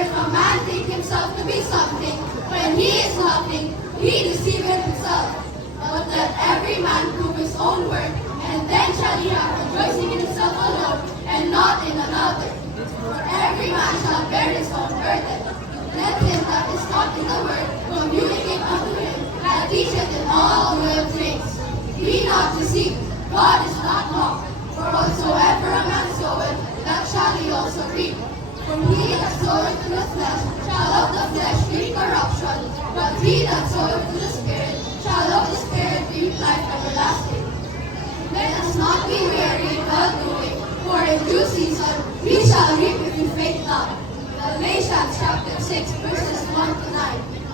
if a man think himself to be something, when he is nothing, he deceiveth himself. But let every man prove his own work, and then shall he have rejoicing in himself alone, and not in another. For every man shall bear his own burden. Let him that is taught in the word communicate unto him that teacheth in all good things. Be not deceived, God is not mocked. For whatsoever a man soweth, that shall he also reap. For he that soweth to the flesh shall of the flesh reap corruption, but he that soweth to the Spirit shall of the Spirit reap life everlasting. Let us not be weary in well-doing, for in due season we shall reap if we faint not. Galatians chapter 6, verses 1 to 9.